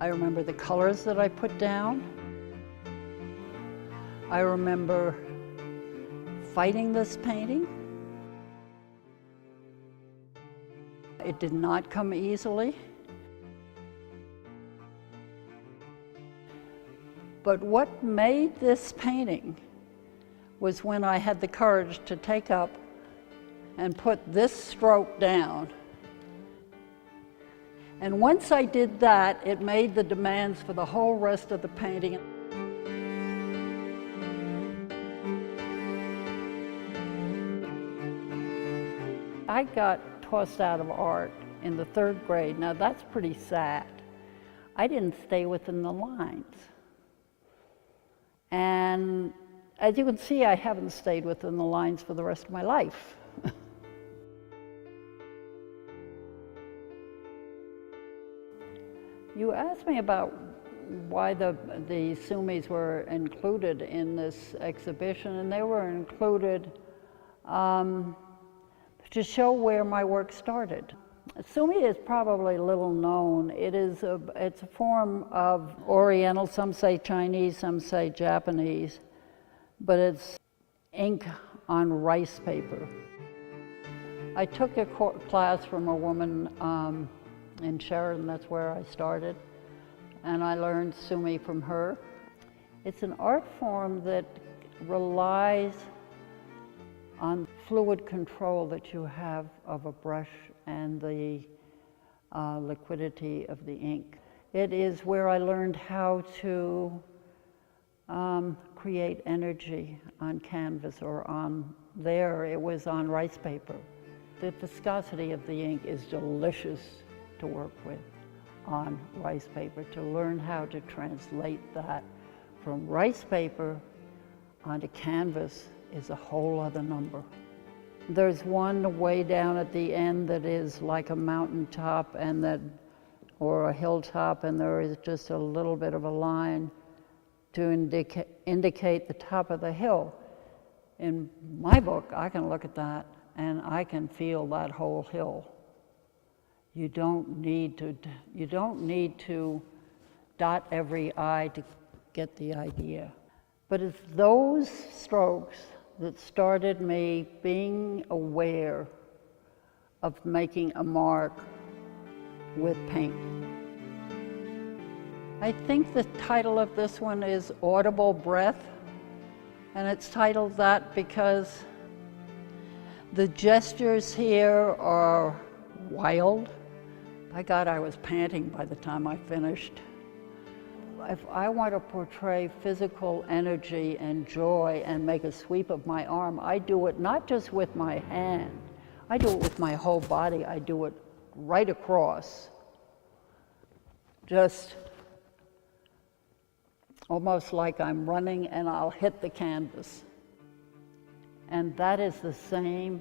I remember the colors that I put down. I remember fighting this painting. It did not come easily. But what made this painting was when I had the courage to take up and put this stroke down. And once I did that, it made the demands for the whole rest of the painting. I got tossed out of art in the 3rd grade. Now that's pretty sad. I didn't stay within the lines. And as you can see, I haven't stayed within the lines for the rest of my life. You asked me about why the sumi-es were included in this exhibition, and they were included to show where my work started. Sumi is probably little known. It's a form of Oriental, some say Chinese, some say Japanese, but it's ink on rice paper. I took a class from a woman in Sheridan, that's where I started, and I learned sumi from her. It's an art form that relies on fluid control that you have of a brush and the liquidity of the ink. It is where I learned how to create energy on canvas, or it was on rice paper. The viscosity of the ink is delicious to work with on rice paper. To learn how to translate that from rice paper onto canvas is a whole other number. There's one way down at the end that is like a mountaintop or a hilltop, and there is just a little bit of a line to indicate the top of the hill. In my book, I can look at that and I can feel that whole hill. You don't need to dot every I to get the idea. But it's those strokes that started me being aware of making a mark with paint. I think the title of this one is Audible Breath, and it's titled that because the gestures here are wild. By God, I was panting by the time I finished. If I want to portray physical energy and joy and make a sweep of my arm, I do it not just with my hand, I do it with my whole body. I do it right across, just almost like I'm running and I'll hit the canvas. And that is the same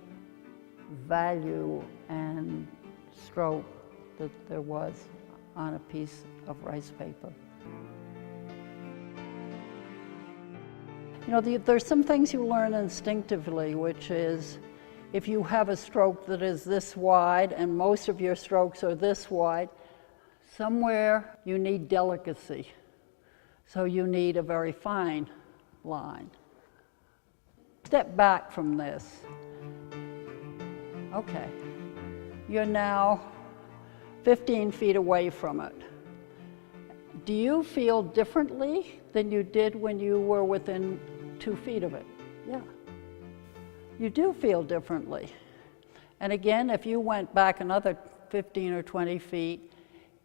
value and stroke that there was on a piece of rice paper. You know, there's some things you learn instinctively, which is if you have a stroke that is this wide and most of your strokes are this wide, somewhere you need delicacy. So you need a very fine line. Step back from this. Okay, you're now 15 feet away from it. Do you feel differently than you did when you were within 2 feet of it? Yeah. You do feel differently. And again, if you went back another 15 or 20 feet,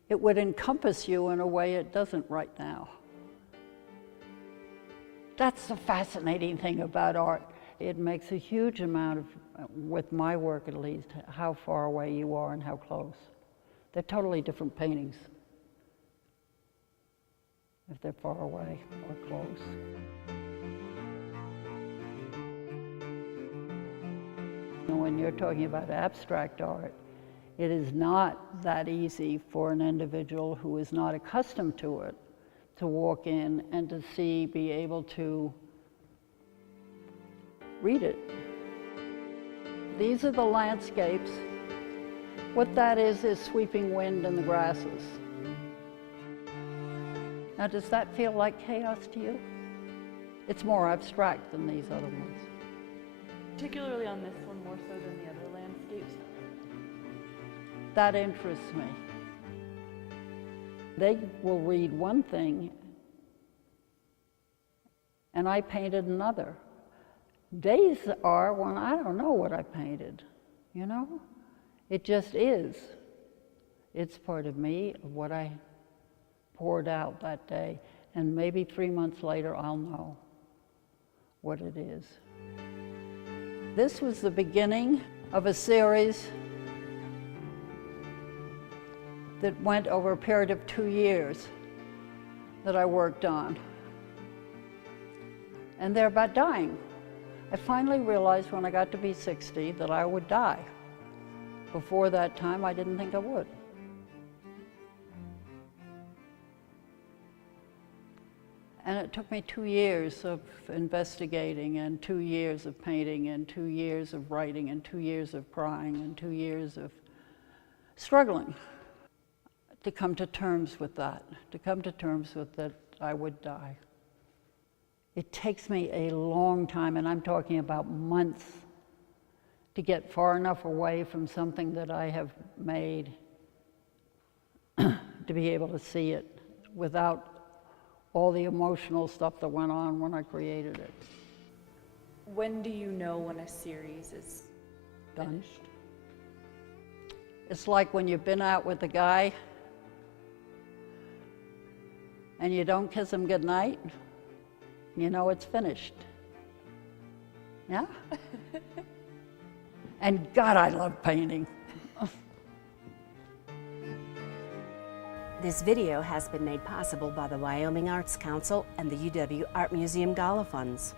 it would encompass you in a way it doesn't right now. That's the fascinating thing about art. It makes a huge amount of, with my work at least, how far away you are and how close. They're totally different paintings if they're far away or close. When you're talking about abstract art, it is not that easy for an individual who is not accustomed to it to walk in and to be able to read it. These are the landscapes. What that is sweeping wind in the grasses. Now, does that feel like chaos to you? It's more abstract than these other ones. Particularly on this one, more so than the other landscapes. That interests me. They will read one thing, and I painted another. Days are when I don't know what I painted, you know? It just is. It's part of me, of what I poured out that day. And maybe 3 months later, I'll know what it is. This was the beginning of a series that went over a period of 2 years that I worked on. And they're about dying. I finally realized when I got to be 60 that I would die. Before that time, I didn't think I would. And it took me 2 years of investigating, and 2 years of painting, and 2 years of writing, and 2 years of crying, and 2 years of struggling to come to terms with that, to come to terms with that I would die. It takes me a long time, and I'm talking about months, to get far enough away from something that I have made to be able to see it without all the emotional stuff that went on when I created it. When do you know when a series is Done. finished? It's like when you've been out with a guy and you don't kiss him goodnight, you know it's finished. Yeah? And God, I love painting. This video has been made possible by the Wyoming Arts Council and the UW Art Museum Gala Funds.